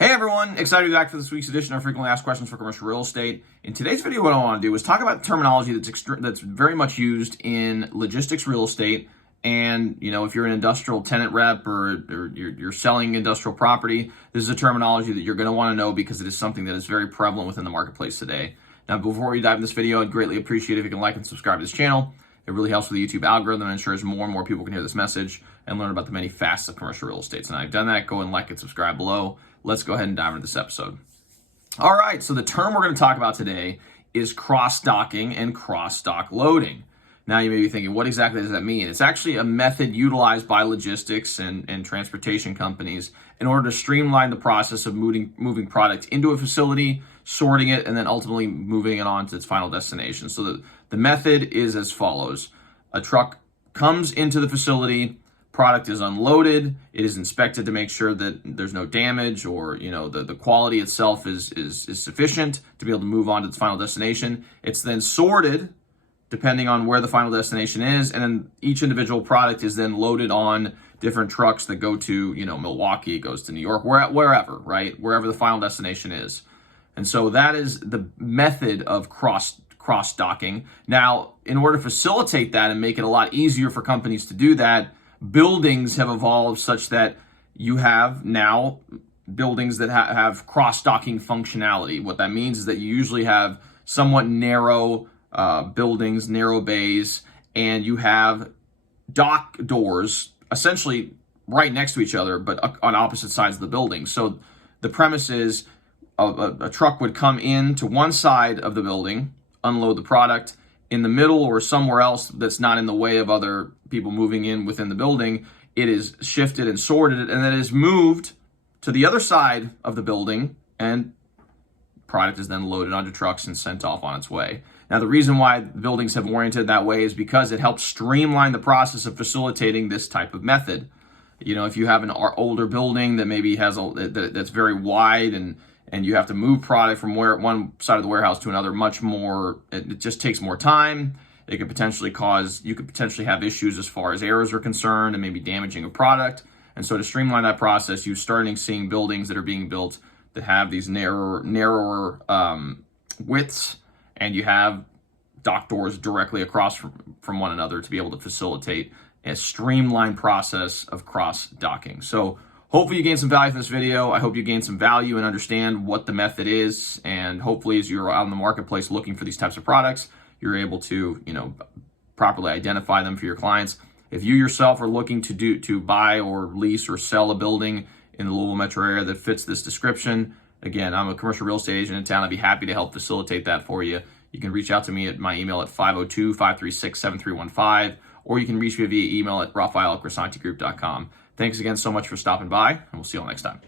Hey everyone, excited to be back for this week's edition of Frequently Asked Questions for Commercial Real Estate. In today's video, what I want to do is talk about terminology that's very much used in logistics real estate. And, if you're an industrial tenant rep or you're selling industrial property, this is a terminology that you're going to want to know because it is something that is very prevalent within the marketplace today. Now, before we dive in this video, I'd greatly appreciate if you can like and subscribe to this channel. It really helps with the YouTube algorithm and ensures more and more people can hear this message and learn about the many facets of commercial real estate. So now I've done that, go and like and subscribe below. Let's go ahead and dive into this episode. All right, so the term we're going to talk about today is cross-docking and cross-dock loading. Now you may be thinking, what exactly does that mean? It's actually a method utilized by logistics and transportation companies in order to streamline the process of moving product into a facility, sorting it, and then ultimately moving it on to its final destination. So the method is as follows. A truck comes into the facility, product is unloaded, it is inspected to make sure that there's no damage or the quality itself is sufficient to be able to move on to its final destination. It's then sorted depending on where the final destination is, and then each individual product is then loaded on different trucks that go to Milwaukee, it goes to New York, wherever, right? Wherever the final destination is. And so that is the method of cross-docking. Now, in order to facilitate that and make it a lot easier for companies to do that, buildings have evolved such that you have now buildings that have cross-docking functionality. What that means is that you usually have somewhat narrow buildings, narrow bays, and you have dock doors essentially right next to each other, but on opposite sides of the building. So the premise is a truck would come in to one side of the building, unload the product. In the middle or somewhere else that's not in the way of other people moving in within the building, it is shifted and sorted, and then it is moved to the other side of the building, and product is then loaded onto trucks and sent off on its way. Now, the reason why buildings have oriented that way is because it helps streamline the process of facilitating this type of method. If you have an older building that maybe that's very wide and you have to move product from one side of the warehouse to another it just takes more time. You could potentially have issues as far as errors are concerned and maybe damaging a product. And so to streamline that process, you're starting seeing buildings that are being built that have these narrower widths, and you have dock doors directly across from one another to be able to facilitate a streamlined process of cross-docking. So hopefully you gain some value from this video. I hope you gain some value and understand what the method is. And hopefully as you're out in the marketplace looking for these types of products, you're able to, properly identify them for your clients. If you yourself are looking to buy or lease or sell a building in the Louisville metro area that fits this description, again, I'm a commercial real estate agent in town. I'd be happy to help facilitate that for you. You can reach out to me at my email at 502-536-7315, or you can reach me via email at Raphael@CREgroup.com. Thanks again so much for stopping by, and we'll see you all next time.